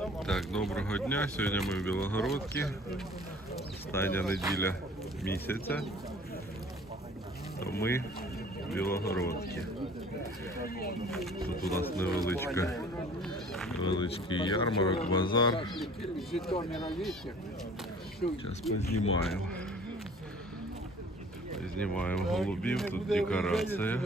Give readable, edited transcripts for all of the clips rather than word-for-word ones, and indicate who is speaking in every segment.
Speaker 1: Так, доброго дня. Сьогодні ми в Білогородці. Остання неділя місяця. То ми в Білогородці. Тут у нас невеличкий ярмарок, базар. Зараз познімаємо. Знімаємо голубів, тут декорація.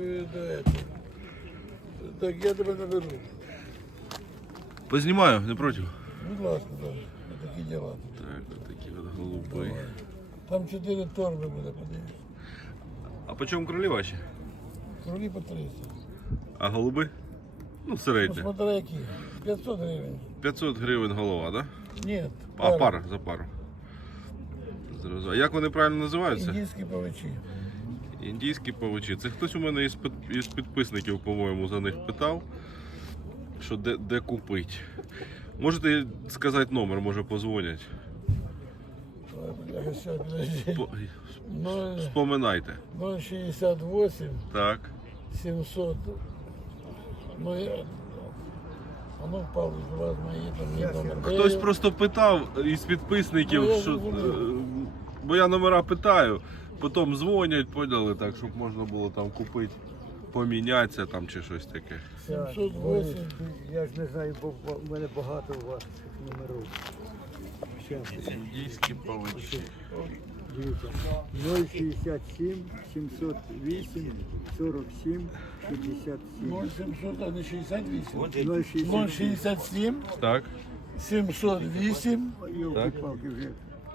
Speaker 2: Так, я тебе наберу.
Speaker 1: Познімаю, не проти?
Speaker 2: Будь ласка, так. Такі діла.
Speaker 1: Так, отакі от голуби.
Speaker 2: Там 4 торби буде, подивись.
Speaker 1: А по чому кролі ваші?
Speaker 2: Кролі по 300.
Speaker 1: А голуби? Ну, середні.
Speaker 2: Посмотри, які. 500 гривень.
Speaker 1: 500 гривень голова, так? Да?
Speaker 2: Ні.
Speaker 1: А, пара, за пару. Зрозуміло. А як вони правильно називаються?
Speaker 2: Індійські павичі.
Speaker 1: Індійські павичі. Це хтось у мене із підписників, по-моєму, за них питав, що де купити. Можете сказати номер, може позвонять.
Speaker 2: Ой, бля, щас, подожди.
Speaker 1: Вспоминайте.
Speaker 2: 068
Speaker 1: Так.
Speaker 2: 700. Ну, я... А ну, Павло, у вас мої там є номер.
Speaker 1: Хтось просто питав із підписників,
Speaker 2: Ну, я
Speaker 1: що,
Speaker 2: розумію.
Speaker 1: бо я номера питаю, потім дзвонять, поняли, так, щоб можна було там купити, помінятися там чи щось таке.
Speaker 2: 708.
Speaker 3: Я ж не знаю, бо в мене багато у вас цих номерів.
Speaker 1: Індійські павичі.
Speaker 3: Дивіться. 067 708 47 67.
Speaker 2: 0700, а не 68.
Speaker 3: 067.
Speaker 2: 067
Speaker 1: Так.
Speaker 2: 708.
Speaker 3: Йолки-палки вже.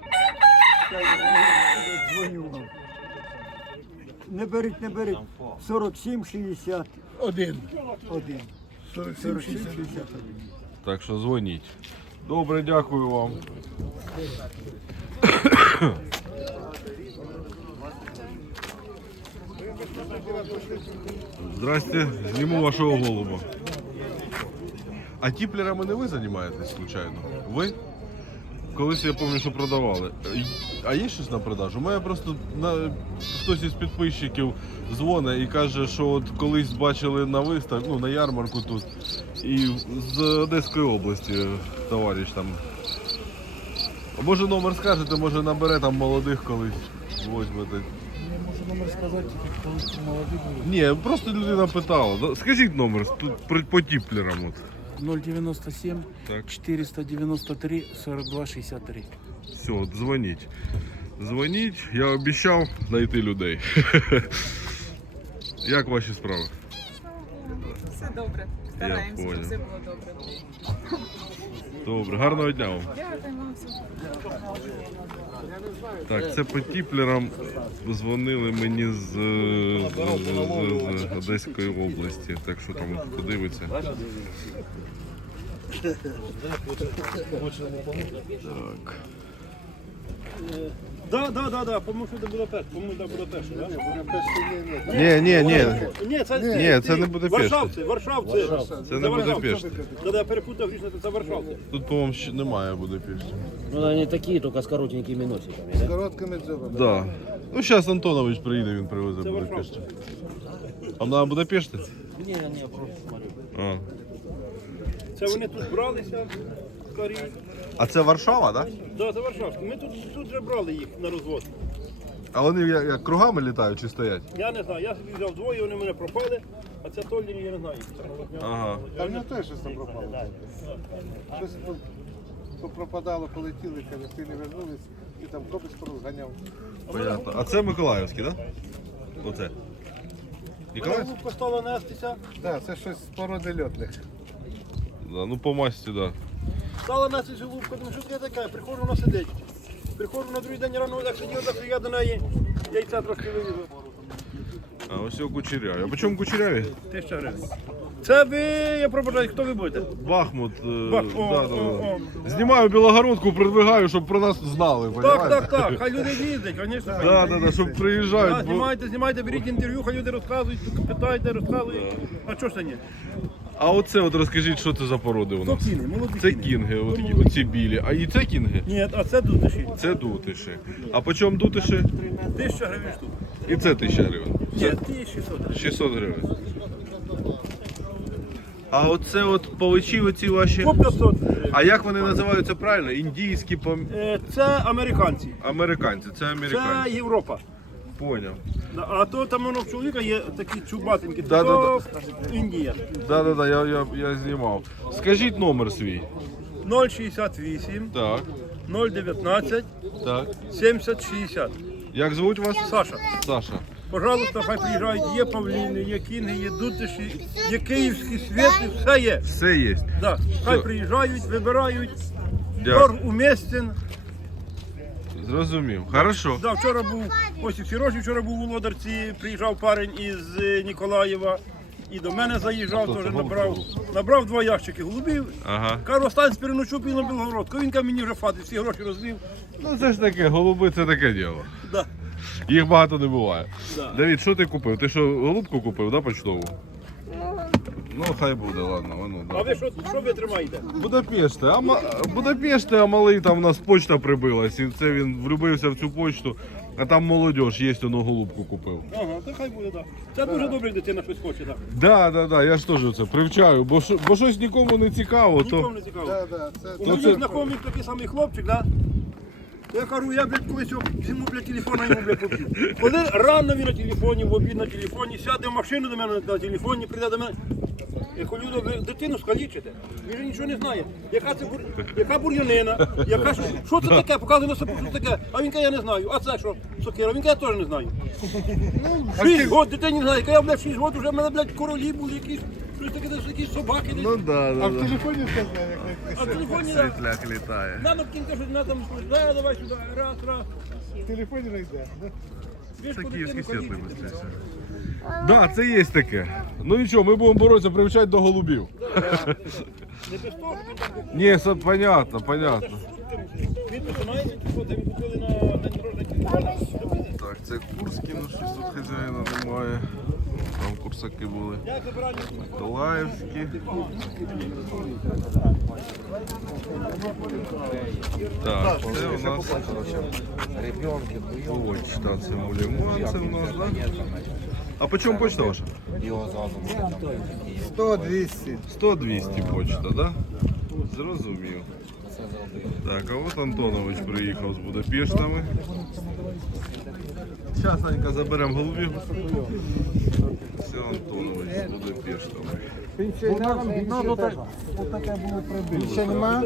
Speaker 3: Дзвоню вам. Не беріть. 47 60
Speaker 2: 1.
Speaker 3: 1.
Speaker 2: 47
Speaker 3: 47
Speaker 2: 60.
Speaker 3: 61.
Speaker 1: Так що дзвоніть. Добре, дякую вам. Здрасте, зніму вашого голуба. А тіплерами не ви займаєтесь, случайно? Ви? Колись я пам'ятаю, що продавали. А є щось на продажу? У мене просто хтось із підписчиків дзвонить і каже, що от колись бачили на виставці, ну на ярмарку тут, і з Одеської області товариш там. А може номер скажете, може набере там молодих колись возьмете.
Speaker 2: Я можу номер сказати, коли молоді були.
Speaker 1: Ні, просто людина питала. Скажіть номер тут по тіплерам. От.
Speaker 2: 097
Speaker 1: Так.
Speaker 2: 493 42 63.
Speaker 1: Все, от дзвоніть. Дзвоніть, я обіцяв знайти людей. Як ваші справи?
Speaker 4: Все добре. Стараємося, щоб
Speaker 1: понял.
Speaker 4: все було добре.
Speaker 1: Добре, гарного дня вам.
Speaker 4: Дякуємо вам всім.
Speaker 1: Так, це по тіплерам дзвонили мені з Одеської області, так що там подивиться. Так.
Speaker 5: Да, по-моєму, це Будапешт. По-моєму, це Будапешт, да?
Speaker 1: Ні, це не Будапешт.
Speaker 5: Варшавці.
Speaker 1: Це не Будапешт.
Speaker 5: Коли я перепутав, грішно, це Варшавці.
Speaker 1: Тут, по-моєму, ще немає Будапешта.
Speaker 6: Ну, они такие, только с коротенькими носиками, да?
Speaker 2: Короткими дзьобами.
Speaker 1: Да. Ну, зараз Антонович приїде, він привезе Будапешт. А на Будапешті?
Speaker 6: Не, не, просто смотрю.
Speaker 1: А.
Speaker 5: Це вони тут бралися, карі.
Speaker 1: А це Варшава, так? Да?
Speaker 5: Да, це Варшавські. Ми тут вже брали їх на розвод.
Speaker 1: А вони як кругами літають чи стоять?
Speaker 5: Я не знаю, я собі взяв двоє, вони мене пропали, а це Толлері, я не знаю.
Speaker 1: Ага.
Speaker 7: Та в нього теж щось там пропало. Щось пропадало, полетіли, каже, ти не вернулись, і там копець порозганяв.
Speaker 1: Понятно. А це Миколаївський, так? Да? Оце.
Speaker 5: Вона
Speaker 1: Ніколаївський?
Speaker 5: лупка стала нестися.
Speaker 7: Так, це щось з породи льотних.
Speaker 1: Да, ну по масті, так. Да.
Speaker 5: Стала нестися лупка, думаю, що це таке? Приходжу, вона сидить. Приходжу на другий день рано, так сидів, так я до неї яйця трошки вивізу.
Speaker 1: А ось його кучеряві. А по чому кучеряві?
Speaker 5: 1000 гривень. Це ви, я пробажаю, хто ви будете?
Speaker 1: Бахмут.
Speaker 5: О.
Speaker 1: Знімаю Білогородку, продвигаю, щоб про нас знали.
Speaker 5: Так, хай люди їздять, звісно.
Speaker 1: Да, щоб приїжджають. бо-
Speaker 5: Знімайте, беріть інтерв'ю, хай люди розказують, питайте, розказують. А чого ж це ні?
Speaker 1: А оце от розкажіть, що це за породи у нас?
Speaker 5: Кіни, молоді
Speaker 1: Це
Speaker 5: кіни.
Speaker 1: кінги, оці білі. А і це кінги?
Speaker 5: Ні, а це дутиші.
Speaker 1: Це дутиші. А по чому дутиші?
Speaker 5: 1000 гривень штук.
Speaker 1: І це 1000 гривень.
Speaker 5: Ні, 1600 гривень.
Speaker 1: 600 гривень. А оце от паличі, оці ваші.
Speaker 5: По 500.
Speaker 1: А як вони називаються правильно? Індійські
Speaker 5: Це американці.
Speaker 1: американці. Це
Speaker 5: Це
Speaker 1: американці.
Speaker 5: Європа.
Speaker 1: Поняв.
Speaker 5: Да, а то там воно в чоловіка є такі чубатенькі,
Speaker 1: Да,
Speaker 5: то Індія.
Speaker 1: Да, я знімав. Скажіть номер свій.
Speaker 5: 068
Speaker 1: Так,
Speaker 5: 019
Speaker 1: так.
Speaker 5: 7060.
Speaker 1: Як звуть вас?
Speaker 5: Саша,
Speaker 1: Саша.
Speaker 5: пожалуйста, хай приїжджають, є павліни, є кінги, є дутиші, є київські світи, все є.
Speaker 1: Все є.
Speaker 5: Да. Хай
Speaker 1: Все.
Speaker 5: приїжджають, вибирають,
Speaker 1: Дякую.
Speaker 5: торг уместен.
Speaker 1: Зрозумів. Хорошо.
Speaker 5: Да, вчора був ось і в Сірожі, вчора був у Володарці, приїжджав парень із Ніколаєва і до мене заїжджав,
Speaker 1: Хто це,
Speaker 5: теж
Speaker 1: голуб?
Speaker 5: набрав 2 ящики голубів.
Speaker 1: Ага.
Speaker 5: Кажу, остань переночу пів на Білгородку. Він каже, мені вже хватить, всі гроші розвів.
Speaker 1: Ну це ж таке, голуби це таке діло.
Speaker 5: Да.
Speaker 1: Їх багато не буває.
Speaker 5: Да.
Speaker 1: Давід, що ти купив? Ти що, голубку купив, да, почтову? Ну, хай буде, ладно, воно.
Speaker 5: А
Speaker 1: Да.
Speaker 5: ви що ви тримаєте?
Speaker 1: Будапешти, Будапешти, а малий там у нас почта прибилась, і це він влюбився в цю почту, а там молодь є, воно голубку купив.
Speaker 5: Ага, то хай буде, так. Це дуже добре, дитина щось хоче, так.
Speaker 1: Да, я ж теж це привчаю, бо щось нікому не цікаво,
Speaker 5: Нікому
Speaker 1: то
Speaker 5: не цікаво.
Speaker 7: Це
Speaker 5: У мене є знайомий такий самий хлопчик, да? Я кажу, я, блядь, колись візьму, блядь, телефон, а йому, блядь, попів. Коли рано він на телефоні, в обід на телефоні, сяде в машину до мене на телефоні, прийде до мене. Я кажу, Люда, ви дитину скалічите. Він же нічого не знає. Яка бур'янина, що це таке, показує на собі, що таке. А він каже, я не знаю. А це що, сокира? Він каже, я теж не знаю. 6 років дитині не знає. Я, блядь, 6 років вже в мене, блядь, королі були якісь, щось таке, десь якісь собаки. Десь.
Speaker 1: ну да.
Speaker 7: А в телефоні все знає,
Speaker 5: А в телефоні, да.
Speaker 1: Світляк літає.
Speaker 5: Надо кінка, що надо там, давай сюди, раз.
Speaker 7: в телефоні не йде.
Speaker 1: Це київський світлий мислився. Да, це є таке. Ну нічого, ми будемо боротися, привчати до голубів.
Speaker 5: Не без того, він так
Speaker 1: Ні, це понятно.
Speaker 5: він починається, він купили на день народження.
Speaker 1: Так, це Курський, ну щось тут хазяїна немає. Там курсаки були.
Speaker 5: Як забирали?
Speaker 1: Миколаївські. Так, це у нас почта, це муліман, це у нас, так? А по чому почта ваша?
Speaker 7: 100-200.
Speaker 1: 100-200 почта, так? Да? Зрозумів. Так, а от Антонович приїхав з Будапештами. Зараз, Анька, заберемо голубів. Це Антонович з Будапештами.
Speaker 7: Більше нема?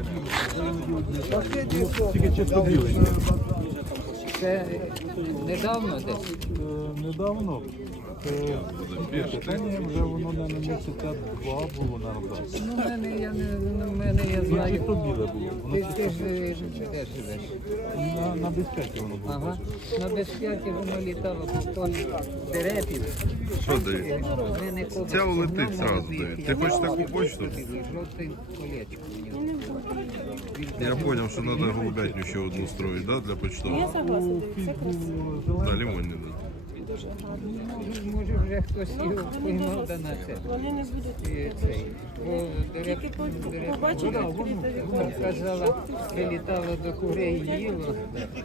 Speaker 3: Це недавно десь?
Speaker 8: Недавно.
Speaker 1: Будапешти.
Speaker 8: Вже воно на місяця 2 було народилося.
Speaker 3: Ну, в мене я знаю.
Speaker 8: То біле було.
Speaker 3: Ти ж де живеш?
Speaker 8: На безпеці воно було.
Speaker 3: Ага. На безпеки воно літало по той деревів.
Speaker 1: Що дає?
Speaker 3: В мене кобра
Speaker 1: Ця улетить
Speaker 3: сигнал
Speaker 1: зразу
Speaker 3: ловив.
Speaker 1: дає.
Speaker 3: Я
Speaker 1: Ти хочеш
Speaker 3: бачив,
Speaker 1: таку почту?
Speaker 3: Жовте колечко у нього.
Speaker 1: Я зрозумів, що треба голубятню ще одну строїти, да, для почтового?
Speaker 4: Согласна, це красиво.
Speaker 1: Да, лимонні, да.
Speaker 3: Може вже хтось його поймав да на це.
Speaker 4: Вони не будуть.
Speaker 3: Цей. Бо
Speaker 4: Тільки побачили відкрите вікно.
Speaker 3: казала, прилітало до курей і їло.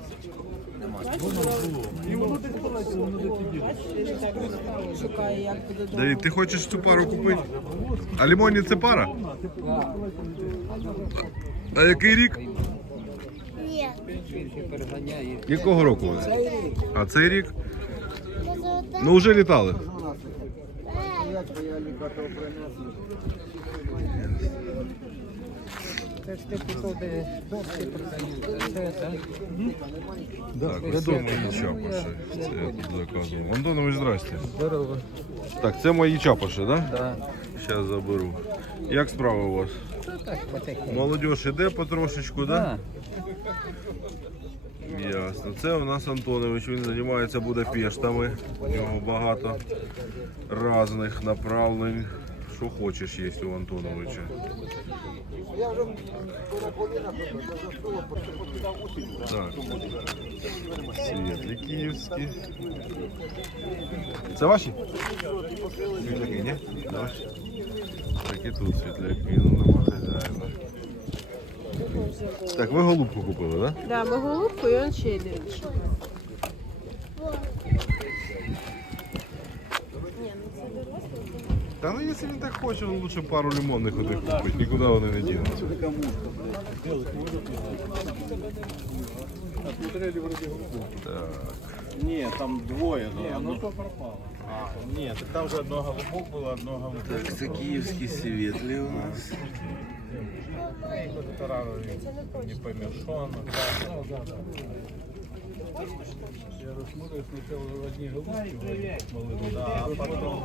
Speaker 4: Шукає, як буде добре.
Speaker 1: Давід, ти хочеш цю пару купити? А лимонні це пара? А який рік?
Speaker 3: Більше переганяє.
Speaker 1: Якого року вони? А цей рік? Ну вже літали.
Speaker 3: Це ж ти пішов, де дошки продають. Це, так?
Speaker 1: Так, ось це мої чапаші. Це я тут заказував. Антонович, здрасте.
Speaker 3: Здорово.
Speaker 1: Так, це мої чапаші, так? Да?
Speaker 3: Да.
Speaker 1: Зараз заберу. Як справа у вас?
Speaker 3: Ну так, потихеньку.
Speaker 1: Молодіж іде потрошечку, так?
Speaker 3: Да.
Speaker 1: Ясно. Це у нас Антонович, він займається Будапештами. У нього багато різних направлень. Що хочеш є у Антоновича. Так. Світлі київські. Це ваші? Світляки, ні? Не ваші? Так і тут світляки, ну нема хазяїна. Так, ви голубку купили, так?
Speaker 4: Да, ми голубку і он ще йде. Ні, ну це дорослий.
Speaker 1: Та ну якщо він так хоче, він лучше пару лимонних у них купить, нікуди вони не дінуться. Так.
Speaker 8: Ні, там двоє. Ну то пропало. Ні, так там вже одного голубок було, одного
Speaker 9: Так, це київські світлі у нас.
Speaker 8: не помішано.
Speaker 2: Я розсмотрю спочатку одні голубки.
Speaker 8: Да, а потім,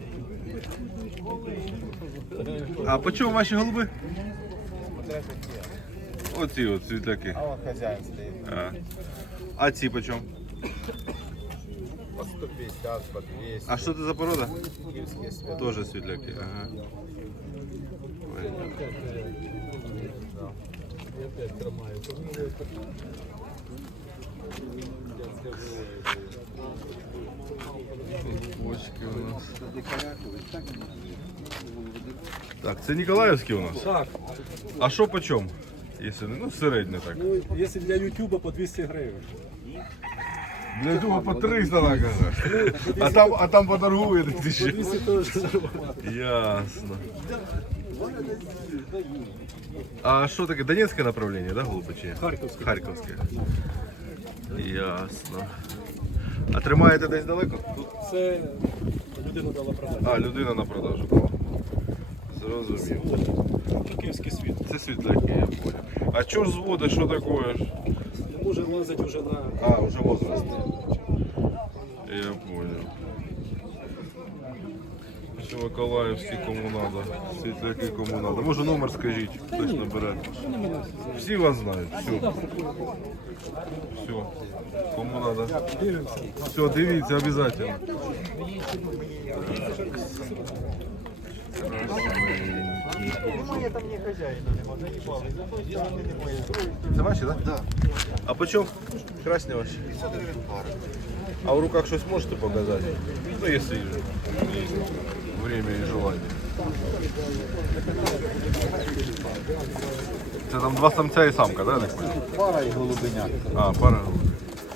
Speaker 8: да.
Speaker 1: А по чому ваші голуби? Оці от світляки.
Speaker 8: А он хазяїн стоїть.
Speaker 1: А ці по чому?
Speaker 8: По 150, по 200.
Speaker 1: А що це за порода?
Speaker 8: Київські світлі.
Speaker 1: Тоже світляки, ага.
Speaker 2: Я опять тримаю.
Speaker 1: Бочки у нас. Так, це Ніколаївські у нас?
Speaker 5: Так,
Speaker 1: А що по чому? Якщо не, ну середньо так.
Speaker 5: ну, якщо для Ютуба по 200 гривень.
Speaker 1: Для того по 300 так каже. А там поторгуєте ти ще.
Speaker 5: 200 теж.
Speaker 1: Ясно. А що таке? Донецьке направлення, да, голуби чи?
Speaker 5: Харківське.
Speaker 1: Харківське. Ясно. А тримаєте десь далеко?
Speaker 5: Це людина дала продати.
Speaker 1: А, людина на продажу. Зрозумів.
Speaker 5: Київський світ.
Speaker 1: Це світляки, я понял. А чого ж зводи, що таке ж?
Speaker 5: Може лазить вже на...
Speaker 1: А, вже возраст. Я понял. Що Миколаївські кому надо, світляки кому надо. Може номер скажіть, хтось набере. Всі вас знають, все. Все. Кому надо. Все, дивіться, обов'язково. Це ваші, так?
Speaker 7: Да.
Speaker 1: А по чому? Красні ваші?
Speaker 7: 50 гривень пара.
Speaker 1: А в руках щось можете показати? Ну, якщо є время і желання. Це там два самця і самка, так? Да?
Speaker 8: Пара і голубеня.
Speaker 1: А, пара голубів.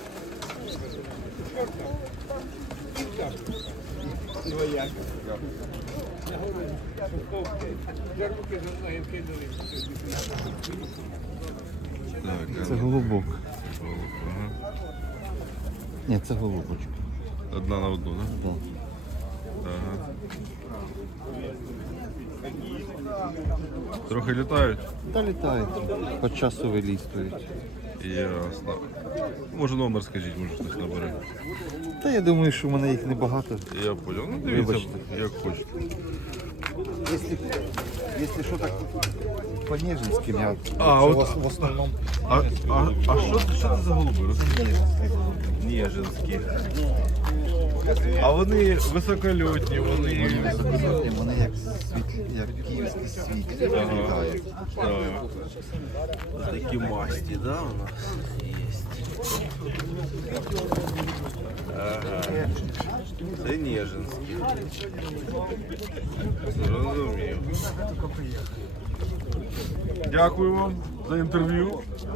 Speaker 1: Так,
Speaker 8: Це голубок.
Speaker 1: ага.
Speaker 8: Ні, це голубочка.
Speaker 1: Одна на одну, так?
Speaker 8: Да.
Speaker 1: Ага. Трохи літають?
Speaker 8: Та літають. По часу вилістують.
Speaker 1: Ясно. Може номер скажіть, може хтось набере.
Speaker 8: Та я думаю, що в мене їх небагато.
Speaker 1: Я понял. Ну дивіться,
Speaker 8: Вибачте.
Speaker 1: як хочете.
Speaker 8: Якщо що так по Ніжинським, я
Speaker 1: А, от-
Speaker 8: в основному.
Speaker 1: А що це за голуби? Розкажіть. Ніжинські. А вони високольотні, вони.
Speaker 8: Вони як як київські світлі літають.
Speaker 1: Так.
Speaker 9: Такі масті, да, у нас є.
Speaker 1: Ага. Це Ніжинські. Зрозумів. Дякую вам за інтерв'ю.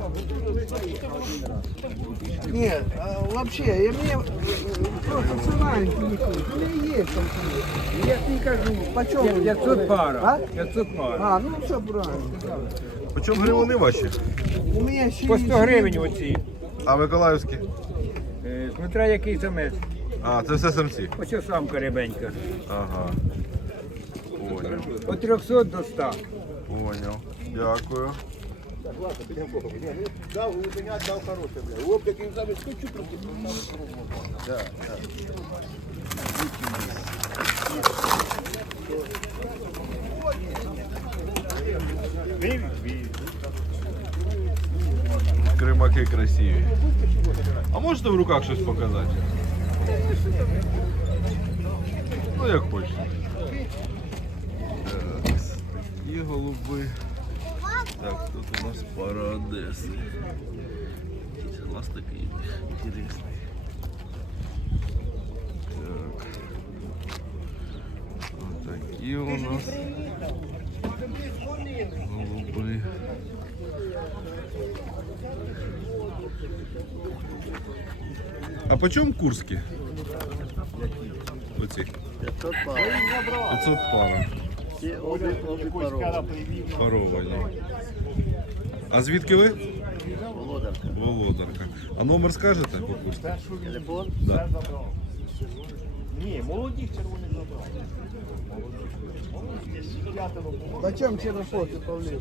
Speaker 3: Нет, вообще, я мне просто цена интересует. У меня есть там. Я не кажу, почем?
Speaker 2: 500 пара.
Speaker 3: А?
Speaker 2: 500 пара.
Speaker 3: А, ну все правильно.
Speaker 1: По чому гривни ваші?
Speaker 3: У меня ще
Speaker 2: По 100 гривень оці.
Speaker 1: А Миколаївські?
Speaker 2: Смотря який самець.
Speaker 1: А, це все самці.
Speaker 2: Ось самка рябенька.
Speaker 1: Ага. Понял.
Speaker 2: От 300 до 100.
Speaker 1: Понял. Дякую.
Speaker 5: Дав голубеня, дав хороше, бля. Оп, який замість хочу просто.
Speaker 1: Кримаки красиві. А можете в руках щось показати? Ну, як хочете. Так, такі голуби. Так, тут у нас пара Одеси. Глаз такий інтересний. Так. Ось такі у нас голуби. А по чому курські? Оці. 500 пара. Паровані. А звідки ви? Володарка. А номер скажете? Телефон? Да.
Speaker 3: Почем телефон ты, Павлин?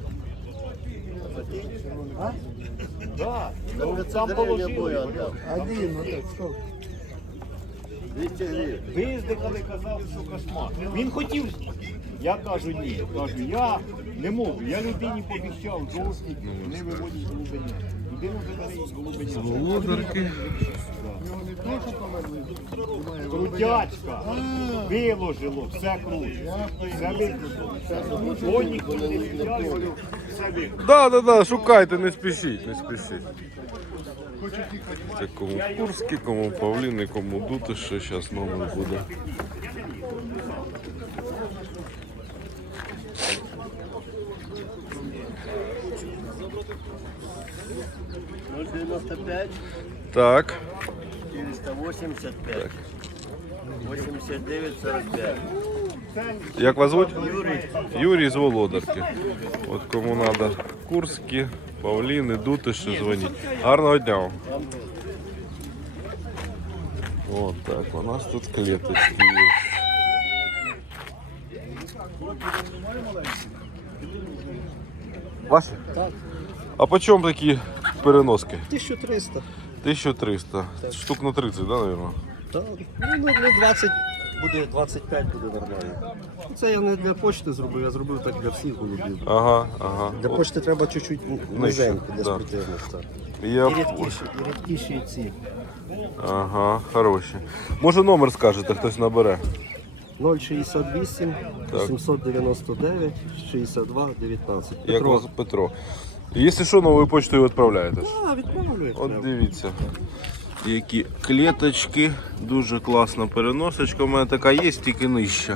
Speaker 3: А?
Speaker 8: Да, там положили.
Speaker 3: Один, вот так, сколько?
Speaker 8: 200 гривень.
Speaker 5: Виздихали, казали, що кошмар. Він хотів. Я кажу ні. Кажу, я не можу. Я людині пообіцяв жорсткий, не виводять голубиня. Людину виберіть голубиня.
Speaker 1: Володарки.
Speaker 5: Крутячка. Виложило, все круто. Все викрутило. Коні, коли не віддяли, все викрутило.
Speaker 1: Да, шукайте, не спішіть, не спішіть. Це кому Курський, кому Павліни, кому Дути, що зараз номер буде. Так.
Speaker 8: 485. 89, 45.
Speaker 1: Як вас звуть? Юрій з Володарки. От кому треба Курські, Павліни, Дутиші, дзвоніть. Гарного дня вам. От так, у нас тут клеточки є. Ваші?
Speaker 6: Так.
Speaker 1: А по чому такі переноски?
Speaker 6: 1300.
Speaker 1: 1300. Штук на 30, да, мабуть?
Speaker 6: Так, ну 20 буде, 25 буде нормально. Це я не для почти зробив, я зробив так для всіх голубів.
Speaker 1: Ага.
Speaker 6: Для почти треба чуть-чуть низенько для
Speaker 1: да.
Speaker 6: спеціальності.
Speaker 1: Я...
Speaker 6: І рідкіші ці.
Speaker 1: Ага, хороші. Може номер скажете, хтось набере.
Speaker 6: 068
Speaker 1: Так.
Speaker 6: 799 62 19.
Speaker 1: Як вас Петро. Якщо що, новою почтою відправляєте.
Speaker 6: А, відправлюють.
Speaker 1: От дивіться, які клеточки, дуже класна переносочка. У мене така є, тільки нижча.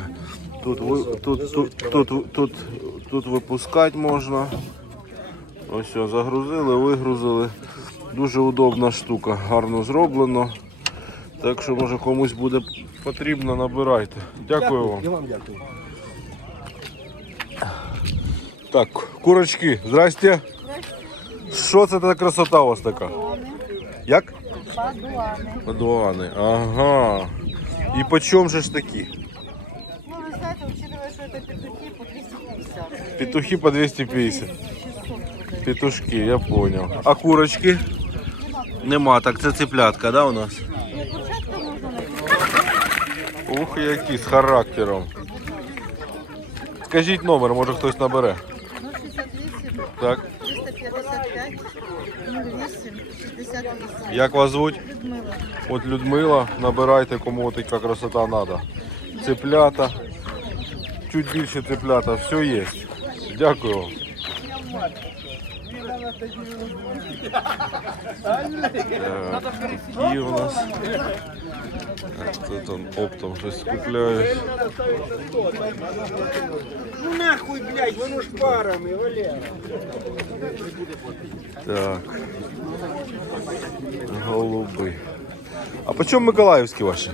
Speaker 1: Тут випускати можна. Ось все, загрузили, вигрузили. Дуже удобна штука, гарно зроблено. Так що, може, комусь буде потрібно, набирайте. Дякую вам.
Speaker 6: Я вам дякую.
Speaker 1: Так, курочки, здрасте. Що це за красота у вас така? Як? Падуани. Ага. І по чому же ж такі?
Speaker 4: Ну, вы знаете, учитывая, что это петухи, по 250.
Speaker 1: Петухи по 250. Петушки, я понял. А курочки? Нема, так це цыплятка, да, у нас?
Speaker 4: Курчатка можно найти.
Speaker 1: Ух, які з характером. Скажіть номер, може хтось набере.
Speaker 4: 068,
Speaker 1: Так.
Speaker 4: 355, 08, 68.
Speaker 1: Як вас звуть?
Speaker 4: Людмила.
Speaker 1: От Людмила, набирайте, кому така красота треба. Цыплята, чуть більше цыплята, все є. Дякую вам. Такі у нас. Тут он оптом щось купляють.
Speaker 3: Ну нахуй, блядь, воно ж парами, Валя.
Speaker 1: Так. Голуби. А по чому миколаївські ваші?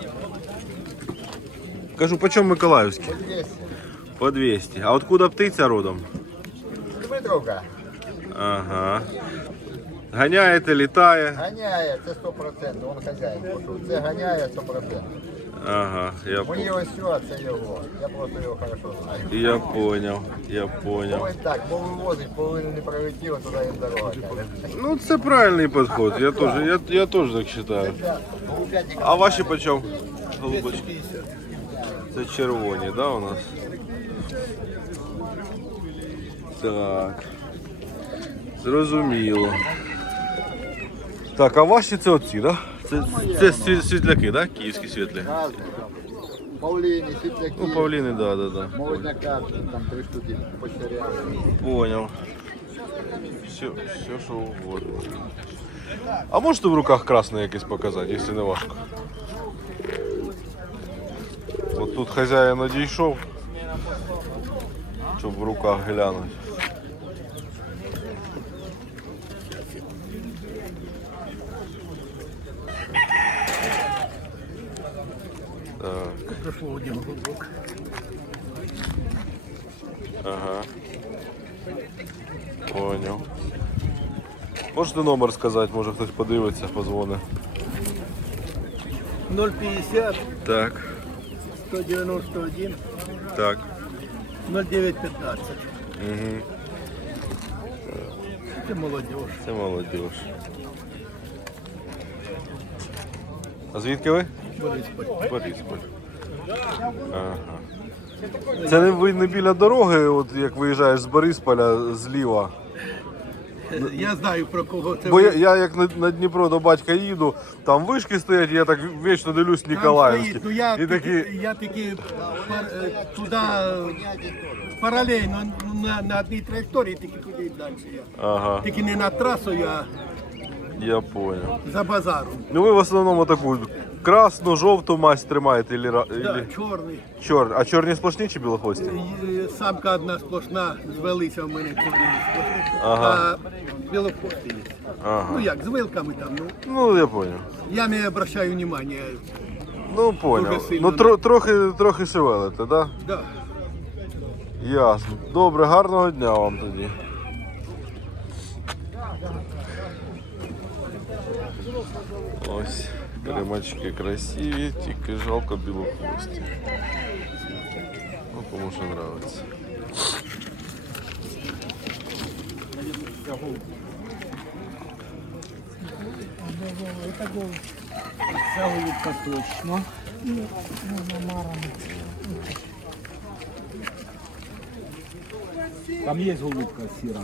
Speaker 1: Кажу, по чому миколаївські? По 200. А откуда птиця родом?
Speaker 8: Дмитровка.
Speaker 1: Ага. Ганяєте, літає.
Speaker 8: Ганяє, це 100%, він хазяїн пішов. Це ганяє 100%.
Speaker 1: Ага, я
Speaker 8: Мені ось все, а це його. Я просто його хорошо знаю.
Speaker 1: Я понял, я понял.
Speaker 8: Ось так, бо вивозить, половину не прилетіло, туди їм дорога.
Speaker 1: Ну, це правильний підход. Я теж так вважаю. А ваші по чому? Голубочки? Це червоні, да, у нас? Так. Зрозуміло. Так, а ваші це оці, да? Це світляки, да? Київські світлі?
Speaker 8: Разні. Павліні, світляки.
Speaker 1: Ну, павліни, да.
Speaker 8: Молодняка, там 3 штуки почтаря.
Speaker 1: Понял. Все що угодно. А можете в руках красне якесь показати, якщо не важко? От тут хазяїн надійшов, щоб в руках глянути. Так.
Speaker 2: прийшло один голубок.
Speaker 1: Ага. Поняв. Можете номер сказати, може хтось подивиться, позвонить.
Speaker 2: 050
Speaker 1: Так,
Speaker 2: 191
Speaker 1: так.
Speaker 2: 0915.
Speaker 1: Угу.
Speaker 2: Це молодь.
Speaker 1: Це молодіж. А звідки ви?
Speaker 2: Борисполь.
Speaker 1: Борисполь. Ага. Це не ви не біля дороги, от як виїжджаєш з Борисполя зліва.
Speaker 2: Я знаю про кого це.
Speaker 1: Бо я як на Дніпро до батька їду, там вишки стоять, я так вічно дивлюсь Ніколаївські.
Speaker 2: Ну, я
Speaker 1: І такі,
Speaker 2: я таки туди паралельно на одній траєкторії, тільки туди далі.
Speaker 1: ага,
Speaker 2: Тільки не над трасою, а
Speaker 1: я понял.
Speaker 2: за базаром.
Speaker 1: Ну ви в основному таку красну, жовту масть тримаєте,
Speaker 2: Да, чорний.
Speaker 1: чорні. А чорні сплошні чи білохвості?
Speaker 2: Самка одна сплошна, звелися в мене чорні сплошні,
Speaker 1: Ага.
Speaker 2: а білохвості є.
Speaker 1: Ага.
Speaker 2: Ну як, з вилками там, ну.
Speaker 1: Ну я понял.
Speaker 2: Я не обращаю внимания.
Speaker 1: Ну понял.
Speaker 2: Дуже сильно,
Speaker 1: Ну трохи шевелите, так? Да?
Speaker 2: Да.
Speaker 1: Ясно. Добре, гарного дня вам тоді. Ось, кремачки красиві, тільки жалко білохвості. Ну, кому що нравиться.
Speaker 3: Голубка точно. Там есть голубка сира.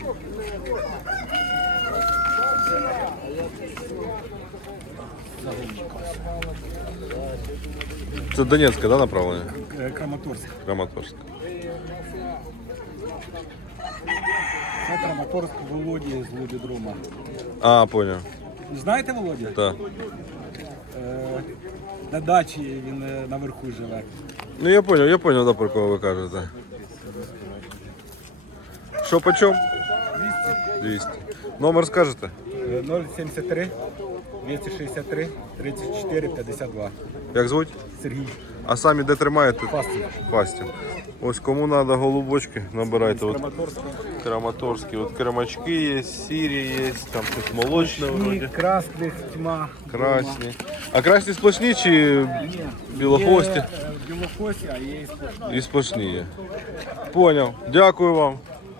Speaker 1: Це Донецьке, да, направлення?
Speaker 3: Краматорск.
Speaker 1: Краматорськ.
Speaker 3: Це Краматорск Володі з Лебедрома.
Speaker 1: А, понял.
Speaker 3: Знаєте Володя?
Speaker 1: Так.
Speaker 3: На дачі він наверху живе.
Speaker 1: Ну я понял, да, про кого ви кажете. Що почем? 200. Номер скажете?
Speaker 3: 073 263 34 52.
Speaker 1: Як звуть?
Speaker 3: Сергій.
Speaker 1: А самі де тримаєте?
Speaker 3: Фастів.
Speaker 1: Фастів. Ось кому треба голубочки, набирайте. От
Speaker 3: Краматорська.
Speaker 1: краматорські. От кремачки є, сірі є, там щось молочне вроді.
Speaker 3: Красних тьма.
Speaker 1: Красні. А красні сплошні чи білохвості?
Speaker 3: Білохості, а є і сплошні.
Speaker 1: І сплошні є. Поняв. Дякую вам.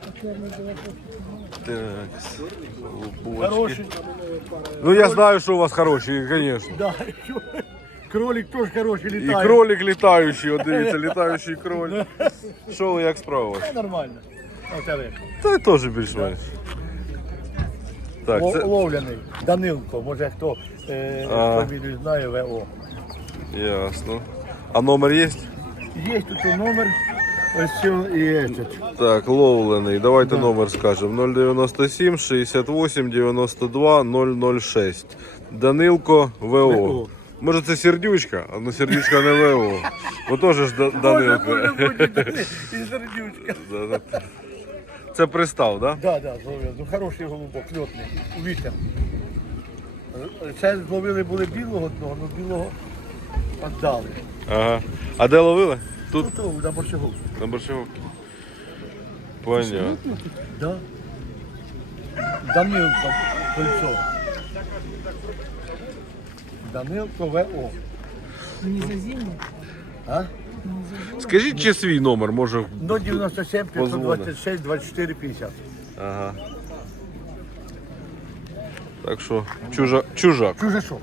Speaker 1: Так, голубочки. Ну я знаю, що у вас хороші, звісно.
Speaker 2: Да. Кролик теж хороший
Speaker 1: І
Speaker 2: літає.
Speaker 1: кролик літаючий, от дивіться, літаючий кролик. Що ви, як справа у вас?
Speaker 2: Нормально. Оце
Speaker 1: Та теж більш-менш. Так, це
Speaker 2: ловляний. Данилко, може хто фамілію знає, ВО.
Speaker 1: ясно. А номер є?
Speaker 2: Є тут номер, ось що і этот.
Speaker 1: Так, ловлений. Давайте номер скажемо. 097 68 92 006. Данилко ВО. Може це сердючка, а ну сердючка не ВО. Бо теж ж Данилко.
Speaker 2: І сердючка.
Speaker 1: Це пристав, так?
Speaker 2: Да, зловили. Ну хороший голубок, льотний, у вітер. Ще зловили були білого одного, але білого віддали.
Speaker 1: Ага. А де ловили? Тут
Speaker 2: Тут на борщагу.
Speaker 1: на Борщаговці. Понятно.
Speaker 2: Да. Данилко, кольцо. Данилко ВО. А?
Speaker 1: Скажіть, чи свій номер, може.
Speaker 2: 097 526 24 50.
Speaker 1: Ага. Так що, чужак.
Speaker 2: Чужачок.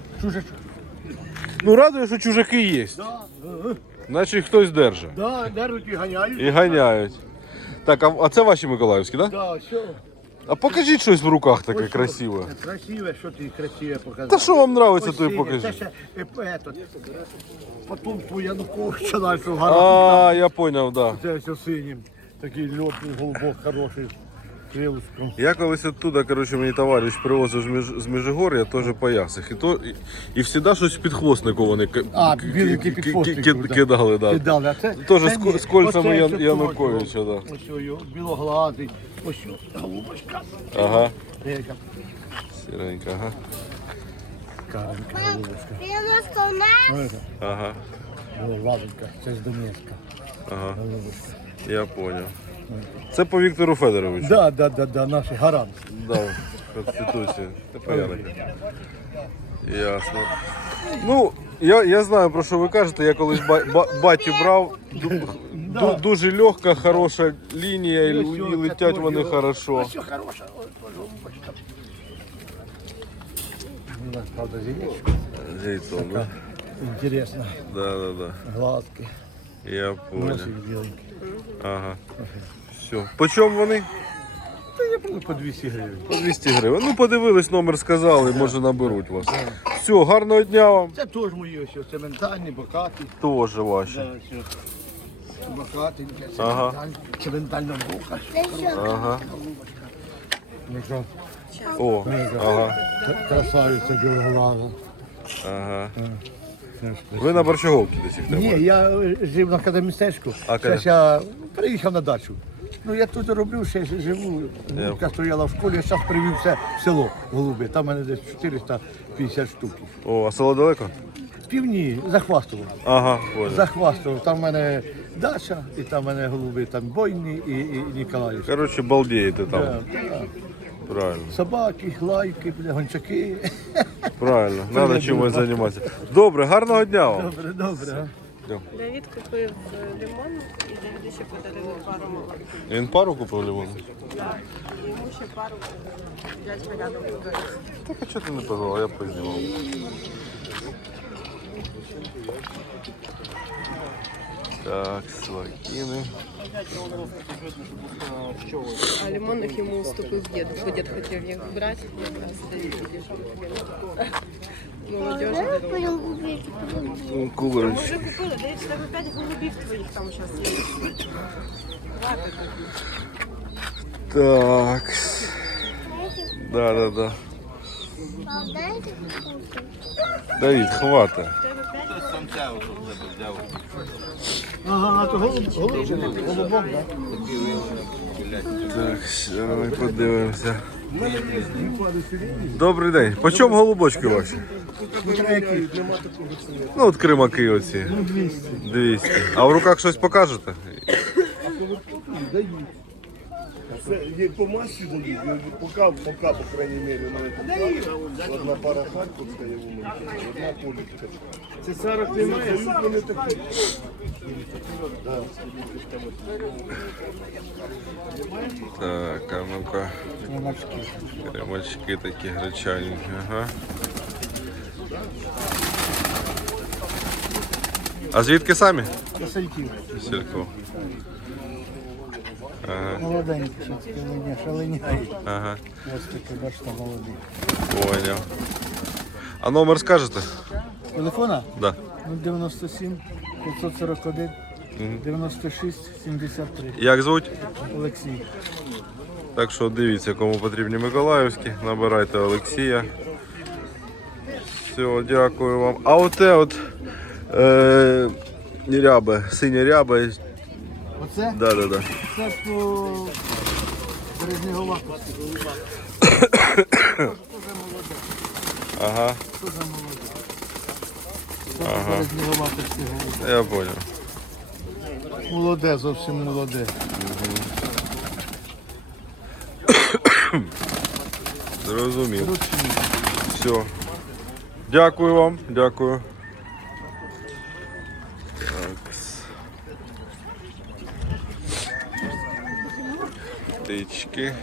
Speaker 1: Ну радує, що чужаки є. Значить хтось держить.
Speaker 2: Да, держать і ганяють.
Speaker 1: І ганяють. Так, а це ваші миколаївські, так? Да?
Speaker 2: Да, все.
Speaker 1: А покажіть щось в руках таке красиве.
Speaker 2: Красиве, що ти красиве показав.
Speaker 1: Та що вам подобається, то і
Speaker 2: Це
Speaker 1: покажіть.
Speaker 2: ще потомство Януковича нашого гарно.
Speaker 1: А, я зрозумів, так.
Speaker 2: Це все синім. Такий льотний голубок хороший. Крилочком.
Speaker 1: Я колись оттуда, коротше, мені товариш привозив з Межигор'я, теж поясих. І завжди щось під хвостнику вони
Speaker 2: білий під хвостиком, да.
Speaker 1: кидали, да.
Speaker 2: Кидали, а це
Speaker 1: Теж
Speaker 2: ні,
Speaker 1: з кольцями
Speaker 2: оце все
Speaker 1: Януковича,
Speaker 2: точно.
Speaker 1: да.
Speaker 2: Ось його білоглазий, ось його голубочка.
Speaker 1: Ага.
Speaker 2: Яка
Speaker 1: Сіренька, ага.
Speaker 2: каренька голубочка.
Speaker 1: Ага.
Speaker 2: Ладенька, це з Донецька.
Speaker 1: Ага. Я понял. Це по Віктору Федоровичу.
Speaker 2: Да, наш гарант.
Speaker 1: Да, Конституція. Це порядок. Ясно. Ну, я знаю, про що ви кажете. Я колись батю брав. Дуже легка, хороша лінія, і летять вони хорошо.
Speaker 2: Все хороше. У нас, правда, зінечко.
Speaker 1: Зейцом, да?
Speaker 2: Інтересно.
Speaker 1: Да.
Speaker 2: Гладкі.
Speaker 1: Я понял.
Speaker 2: Носик біленький.
Speaker 1: Ага. Все. По чому вони?
Speaker 2: Та я буду по 200 гривень.
Speaker 1: По 200 гривень. Ну, подивились, номер сказали, може наберуть вас. Все, гарного дня вам.
Speaker 2: Це теж мої ось цементальні, бокаті.
Speaker 1: Теж ваші.
Speaker 2: Да, все. Бокатеньке,
Speaker 1: Ага.
Speaker 2: цементальна бока.
Speaker 1: Ага.
Speaker 2: Яка
Speaker 1: О, ага.
Speaker 2: красавиця білоглаза.
Speaker 1: Ага. Ви на Борчаговці десь їх
Speaker 2: Ні,
Speaker 1: тримаєте?
Speaker 2: я жив на Кадамістечку.
Speaker 1: А,
Speaker 2: Зараз я приїхав на дачу. Ну я тут роблю, ще живу. Будка стояла в школі, я зараз привів все в село Голуби. Там в мене десь 450 штук.
Speaker 1: О, а село далеко?
Speaker 2: Півні, Захвастово.
Speaker 1: Ага, понял.
Speaker 2: Захвастово. Там в мене дача, і там в мене голуби, там бойні і Ніколаївські.
Speaker 1: Коротше, балдієте там.
Speaker 2: Да.
Speaker 1: Правильно.
Speaker 2: Собаки, лайки, гончаки.
Speaker 1: Правильно. Треба чимось займатися. Добре, гарного дня вам.
Speaker 2: Добре.
Speaker 4: Давід купив лимон і Давіду ще подарили пару молок.
Speaker 1: Він пару купив лимону?
Speaker 4: Так. І йому ще пару дядько рядом подарив.
Speaker 1: Так а чого ти не позвав, я познімав. Так, слакіни.
Speaker 4: А лимонных ему уступил дед. Бо дед хотел их брать. Якраз Давид підійшов. Молодежи дорога.
Speaker 1: Кулерич.
Speaker 4: Вже купили, Давид, в тебе 5 голубів твоїх там зараз є. Хватить.
Speaker 1: Так. Да. Давид, хватит.
Speaker 2: Ага, то голубок, так?
Speaker 1: Так, давай подивимося. Добрий день. По чому голубочки ваші? Ну, от кримаки оці. 200. А в руках щось покажете?
Speaker 5: Є по масі дають, поки, по крайній мірі, у мене там одна пара харківська є у мене, одна політика. Це 40 немає, вони такі.
Speaker 1: Так, а ну-ка. Кремачки такі гречаненькі, ага. А звідки самі?
Speaker 2: Косарьків.
Speaker 1: Сілько. Ага,
Speaker 2: Молоденькі, шаленяють.
Speaker 1: ага.
Speaker 2: Ось таке, бачите, молоді.
Speaker 1: Поняв. А номер скажете?
Speaker 2: Телефона?
Speaker 1: Да.
Speaker 2: 097 541 96 73.
Speaker 1: Як звуть?
Speaker 2: Олексій.
Speaker 1: Так що дивіться, кому потрібні миколаївські, набирайте Олексія. Все, дякую вам. А оте от рябе, синя ряба.
Speaker 2: Оце?
Speaker 1: Да.
Speaker 2: Це по Березнеговаковській. Дуже молоде.
Speaker 1: Ага,
Speaker 2: Дуже молоде. Це Березнеговаковський голуб.
Speaker 1: я понял.
Speaker 2: Молоде, зовсім молоде.
Speaker 1: Зрозумів.
Speaker 2: Ручні.
Speaker 1: Все. Дякую вам, дякую. Так. Птички.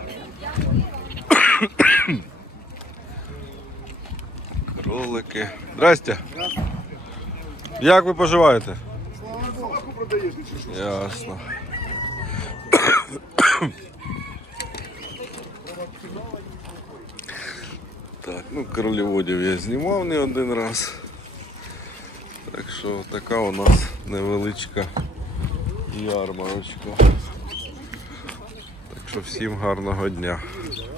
Speaker 1: Кролики. Здрасте. Як ви поживаєте? Ясно. Так, ну королеводів я знімав не один раз. Так що така у нас невеличка ярмарочка. Так що всім гарного дня.